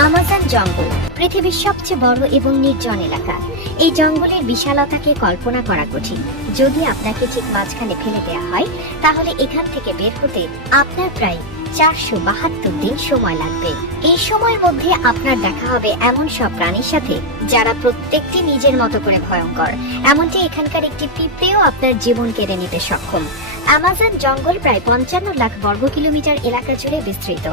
Amazon জঙ্গল পৃথিবীর সবচেয়ে বড় এবং নির্জন এলাকা। এই জঙ্গলের বিশালতাকে কল্পনা করা কঠিন। যদি আপনাকে ঠিক মাঝখানে ফেলে দেওয়া হয়, তাহলে এখান থেকে বের হতে আপনার প্রায় 472 দিন সময় লাগবে। এই সময়ের মধ্যে আপনার দেখা হবে এমন সব প্রাণীর সাথে যারা প্রত্যেকটি নিজের মতো করে ভয়ঙ্কর। এমনকি এখানকার একটি পিঁপড়েও আপনার জীবন কেড়ে নিতে সক্ষম। আমাজন জঙ্গল প্রায় 55 লাখ বর্গ কিলোমিটার এলাকা জুড়ে বিস্তৃত।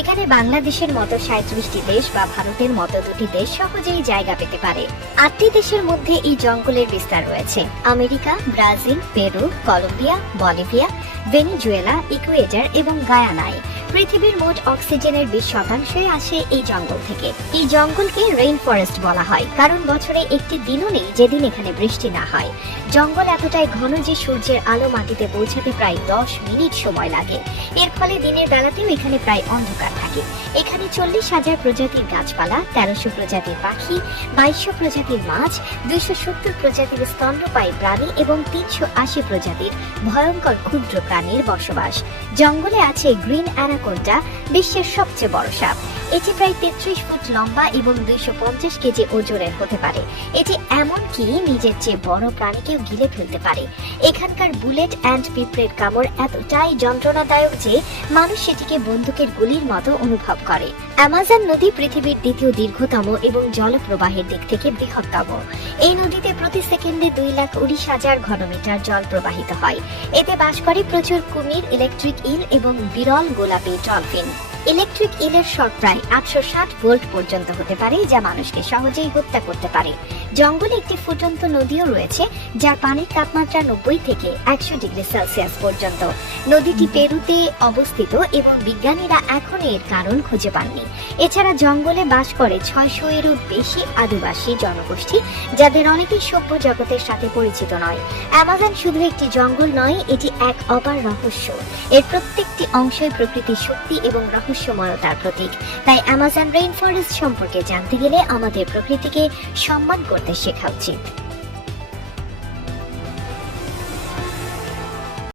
এখানে বাংলাদেশের মতো 37টি দেশ বা ভারতের মতো 2টি দেশ সহজেই জায়গা পেতে পারে। 8টি দেশের মধ্যে এই জঙ্গলের বিস্তার রয়েছে: America, Brazil, Peru, Colombia, Bolivia, Venezuela, Ecuador এবং গায়ানায়। পৃথিবীর মোট অক্সিজেনের 20% আসে এই জঙ্গল থেকে। এই জঙ্গলকে রেইন ফরেস্ট বলা হয়, কারণ বছরে একটি দিনও নেই যেদিন এখানে বৃষ্টি না হয়। জঙ্গল এতটাই ঘন যে সূর্যের আলো মাটিতে পৌঁছাতে প্রায় 10 মিনিট সময় লাগে। এর ফলে দিনের বেলাতেও এখানে প্রায় অন্ধকার থাকে। এখানে 40,000 প্রজাতির গাছপালা, 1300 প্রজাতির পাখি, 2200 প্রজাতির মাছ, 270 প্রজাতির স্তন্যপায়ী প্রাণী এবং 380 প্রজাতির ভয়ঙ্কর ক্ষুদ্র প্রাণীর বসবাস। জঙ্গলে আছে গ্রিন অ্যানাকোন্ডা, বিশ্বের সবচেয়ে বড় সাপ। এটি প্রায় 33 ফুট লম্বা এবং 250 কেজি ওজনের হতে পারে। এটি এমনকি নিজের চেয়ে বড় প্রাণীকেও গিলে ফেলতে পারে। এখানকার বুলেট অ্যান্ড পিঁপড়ের কামড় এতটাই যন্ত্রণাদায়ক যে মানুষ সেটিকে বন্দুকের গুলির মতো অনুভব করে। আমাজন নদী পৃথিবীর দ্বিতীয় দীর্ঘতম এবং জলপ্রবাহের দিক থেকে বৃহত্তম। এই নদীতে প্রতি সেকেন্ডে 2,19,000 ঘনমিটার জল প্রবাহিত হয়। এতে বাস করে প্রচুর কুমির, ইলেকট্রিক ইল এবং বিরল গোলাপি ডলফিন। ইলেকট্রিক ইলের শক প্রায় 860 ভোল্ট পর্যন্ত হতে পারে, যা মানুষকে সহজেই হত্যা করতে পারে। জঙ্গলে একটি ফুটন্ত নদীও রয়েছে, যার পানির তাপমাত্রা 90 থেকে 100 ডিগ্রি সেলসিয়াস পর্যন্ত। নদীটি পেরুতে অবস্থিত এবং বিজ্ঞানীরা এখন এর কারণ খুঁজে পাননি। এছাড়া জঙ্গলে বাস করে 600 এরও বেশি আদিবাসী জনগোষ্ঠী, যাদের অনেকেই সভ্য জগতের সাথে পরিচিত নয়। আমাজন শুধু একটি জঙ্গল নয়, এটি এক অপার রহস্য। এর প্রত্যেকটি অংশই প্রকৃতির শক্তি এবং রহস্যময়তার প্রতীক। তাই আমাজন রেইন ফরেস্ট সম্পর্কে জানতে গেলে আমাদের প্রকৃতিকে সম্মান করতে শেখা উচিত।